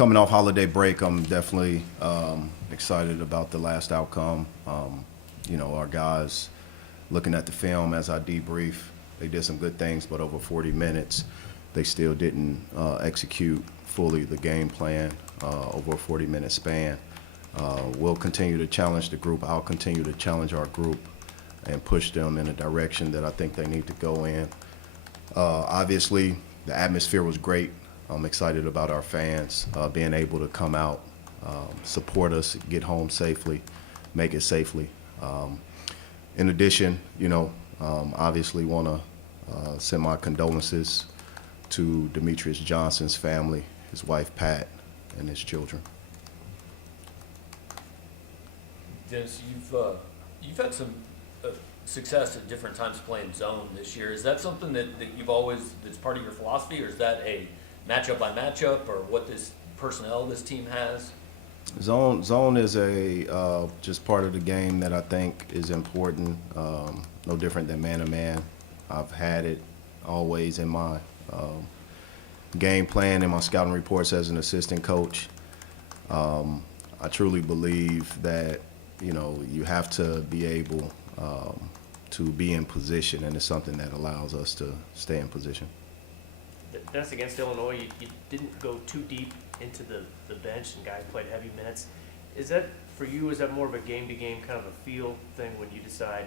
Coming off holiday break, I'm definitely excited about the last outcome. Our guys, looking at the film as I debrief, they did some good things, but over 40 minutes, they still didn't execute fully the game plan over a 40-minute span. We'll continue to challenge the group. I'll continue to challenge our group and push them in a direction that I think they need to go in. Obviously, the atmosphere was great. I'm excited about our fans being able to come out, support us, get home safely, make it safely. In addition, obviously want to send my condolences to Demetrius Johnson's family, his wife Pat, and his children. Dennis, you've had some success at different times playing zone this year. Is that something that you've always, that's part of your philosophy, or is that a matchup by matchup, or what this personnel this team has? Zone is just part of the game that I think is important. No different than man-to-man. I've had it always in my game plan and my scouting reports as an assistant coach. I truly believe that you have to be able to be in position, and it's something that allows us to stay in position. That's against Illinois. You didn't go too deep into the bench, and guys played heavy minutes. Is that, for you, is that more of a game-to-game kind of a feel thing when you decide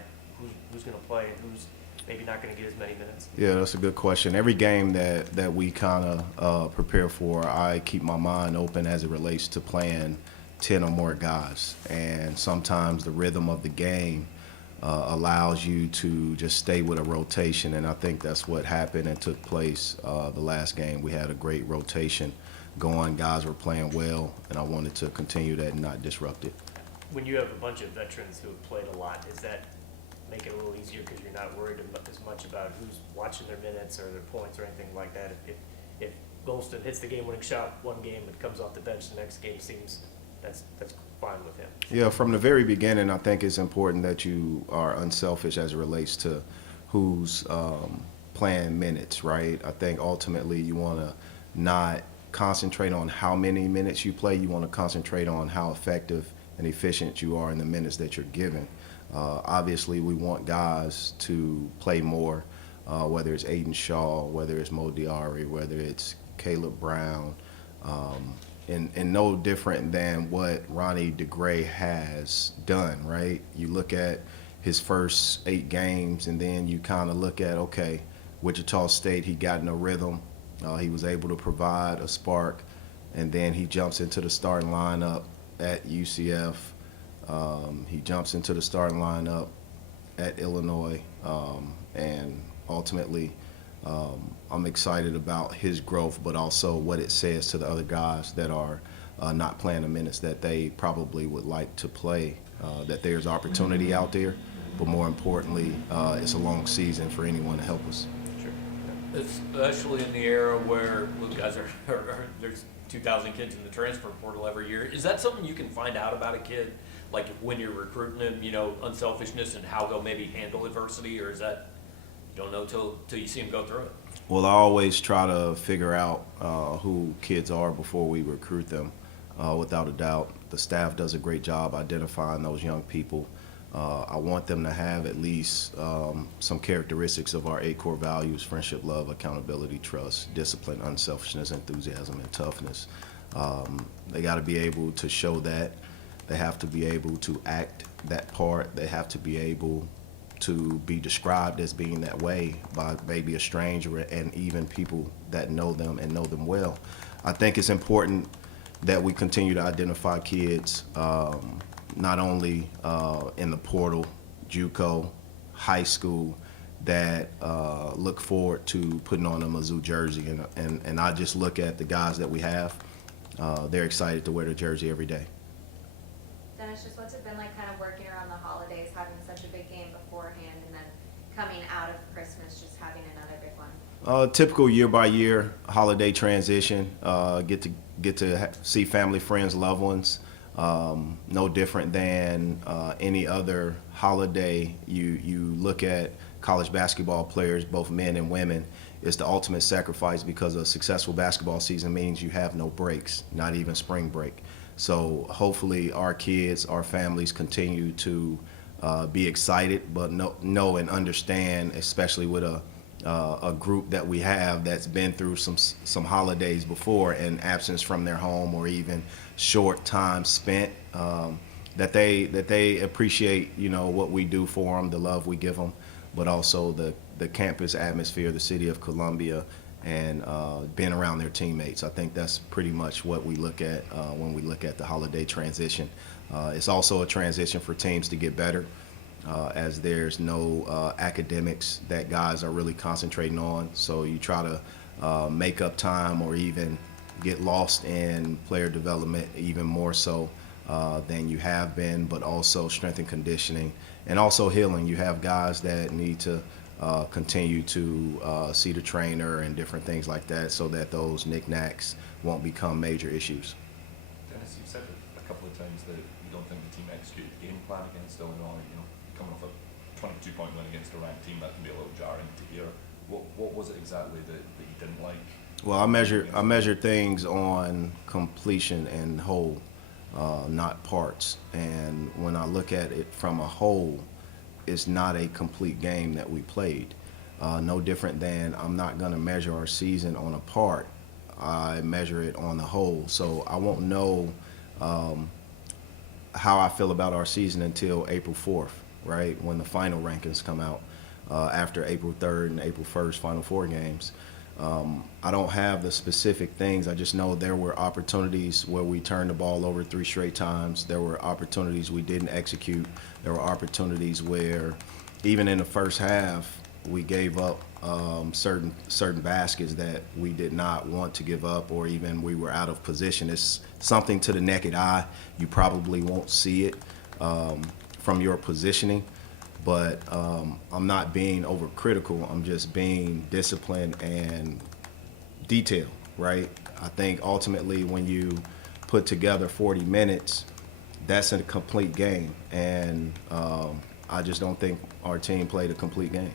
who's going to play and who's maybe not going to get as many minutes? Yeah, that's a good question. Every game that we kind of prepare for, I keep my mind open as it relates to playing 10 or more guys. And sometimes the rhythm of the game allows you to just stay with a rotation, and I think that's what happened and took place the last game. We had a great rotation going. Guys were playing well, and I wanted to continue that and not disrupt it. When you have a bunch of veterans who have played a lot, does that make it a little easier because you're not worried as much about who's watching their minutes or their points or anything like that? If Golston hits the game-winning shot one game and comes off the bench the next game, seems that's fine with him. Yeah, from the very beginning, I think it's important that you are unselfish as it relates to who's playing minutes, right? I think ultimately you want to not concentrate on how many minutes you play. You want to concentrate on how effective and efficient you are in the minutes that you're given. Obviously, we want guys to play more, whether it's Aiden Shaw, whether it's Mo Diari, whether it's Caleb Brown, and no different than what Ronnie DeGray has done, right? You look at his first 8 games, and then you kind of look at, okay, Wichita State, he got in a rhythm. He was able to provide a spark, and then he jumps into the starting lineup at UCF. He jumps into the starting lineup at Illinois, and ultimately I'm excited about his growth, but also what it says to the other guys that are not playing the minutes that they probably would like to play, that there's opportunity out there, but more importantly, it's a long season for anyone to help us. Especially in the era where guys are there's 2,000 kids in the transfer portal every year. Is that something you can find out about a kid, like when you're recruiting them, unselfishness and how they'll maybe handle adversity, or is that you don't know till you see them go through it? Well, I always try to figure out who kids are before we recruit them. Without a doubt, the staff does a great job identifying those young people. I want them to have at least some characteristics of our 8 core values: friendship, love, accountability, trust, discipline, unselfishness, enthusiasm, and toughness. They got to be able to show that. They have to be able to act that part. They have to be able to be described as being that way by maybe a stranger and even people that know them and know them well. I think it's important that we continue to identify kids not only in the portal, JUCO, high school, that look forward to putting on a Mizzou jersey. And I just look at the guys that we have. They're excited to wear the jersey every day. Dennis, just what's it been like kind of working around the holidays, having such a big game beforehand, and then coming out of Christmas, just having another big one? Typical year-by-year holiday transition. Get to see family, friends, loved ones. No different than any other holiday. You look at college basketball players, both men and women, is the ultimate sacrifice, because a successful basketball season means you have no breaks, not even spring break. So hopefully our kids, our families continue to be excited, but know and understand, especially with a group that we have that's been through some holidays before, and absence from their home or even short time spent, that they appreciate, you know, what we do for them, the love we give them, but also the campus atmosphere, the city of Columbia, and being around their teammates. I think that's pretty much what we look at when we look at the holiday transition. It's also a transition for teams to get better, as there's no academics that guys are really concentrating on. So you try to make up time or even get lost in player development even more so than you have been, but also strength and conditioning and also healing. You have guys that need to continue to see the trainer and different things like that, so that those knickknacks won't become major issues. Dennis, you've said it a couple of times that you don't think the team executed game plan against Illinois. You know, coming off a 22-point win against a ranked team, that can be a little jarring to hear. What was it exactly that you didn't like? Well, I measure things on completion and whole, not parts. And when I look at it from a whole, it's not a complete game that we played. No different than I'm not going to measure our season on a part. I measure it on the whole. So I won't know how I feel about our season until April 4th, right, when the final rankings come out after April 3rd and April 1st Final Four games. I don't have the specific things. I just know there were opportunities where we turned the ball over 3 straight times. There were opportunities we didn't execute. There were opportunities where even in the first half we gave up certain baskets that we did not want to give up, or even we were out of position. It's something to the naked eye. You probably won't see it from your positioning. But I'm not being overcritical. I'm just being disciplined and detailed, right? I think ultimately when you put together 40 minutes, that's a complete game. And I just don't think our team played a complete game.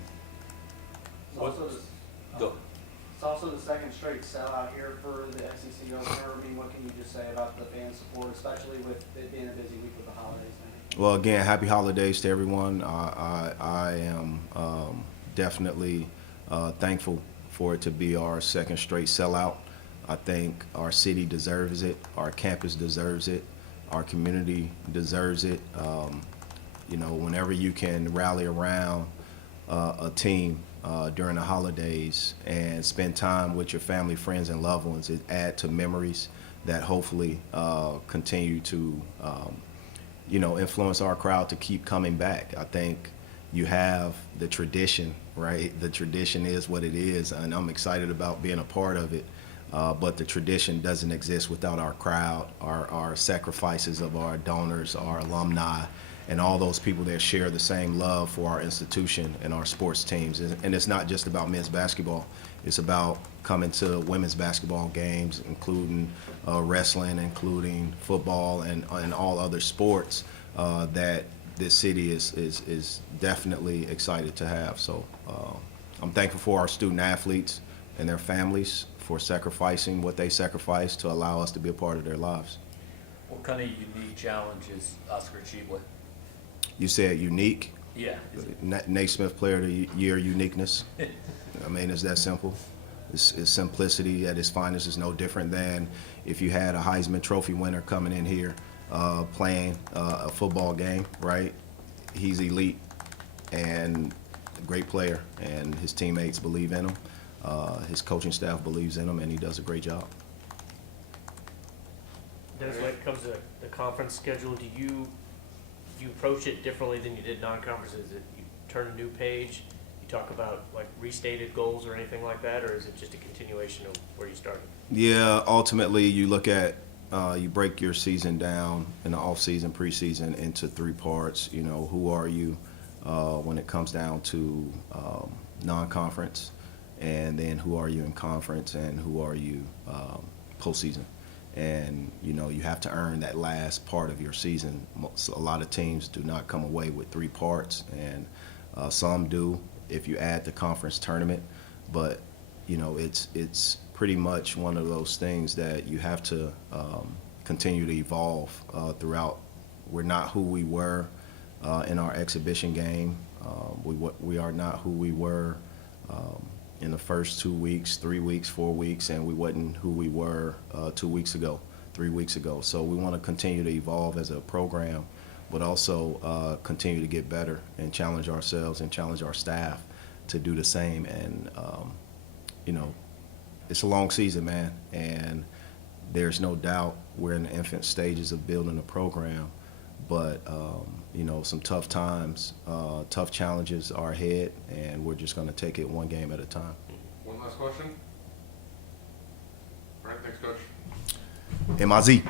It's also the second straight sellout here for the SEC opener. I mean, what can you just say about the fan support, especially with it being a busy week with the holidays now? Well, again, happy holidays to everyone. I am definitely thankful for it to be our second straight sellout. I think our city deserves it. Our campus deserves it. Our community deserves it. You know, whenever you can rally around a team during the holidays and spend time with your family, friends, and loved ones, it adds to memories that hopefully continue to influence our crowd to keep coming back. I think you have the tradition, right? The tradition is what it is, and I'm excited about being a part of it. But the tradition doesn't exist without our crowd, our sacrifices of our donors, our alumni, and all those people that share the same love for our institution and our sports teams. And it's not just about men's basketball. It's about coming to women's basketball games, including wrestling, including football, and all other sports that this city is definitely excited to have. So I'm thankful for our student athletes and their families for sacrificing what they sacrificed to allow us to be a part of their lives. What kind of unique challenge is Oscar Cheatley? You said unique. Yeah. Naismith Player of the Year uniqueness. I mean, it's that simple. It's simplicity at its finest. Is no different than if you had a Heisman Trophy winner coming in here playing a football game, right? He's elite and a great player, and his teammates believe in him. His coaching staff believes in him, and he does a great job. Dennis, when it comes to the conference schedule, do you approach it differently than you did non-conferences? Is it you turn a new page, you talk about like restated goals or anything like that, or is it just a continuation of where you started? Yeah, ultimately you look at you break your season down in the off-season, preseason into 3 parts. You know, who are you when it comes down to non-conference, and then who are you in conference, and who are you postseason. And, you know, you have to earn that last part of your season. A lot of teams do not come away with 3 parts, and some do, if you add the conference tournament. But, you know, it's pretty much one of those things that you have to continue to evolve throughout. We're not who we were in our exhibition game. We are not who we were in the first 2 weeks, 3 weeks, 4 weeks, and we wasn't who we were 2 weeks ago, 3 weeks ago. So we want to continue to evolve as a program, but also continue to get better and challenge ourselves and challenge our staff to do the same. And, you know, it's a long season, man, and there's no doubt we're in the infant stages of building a program. But, you know, some tough times, tough challenges are ahead, and we're just going to take it one game at a time. One last question. All right, thanks, Coach. MIZ.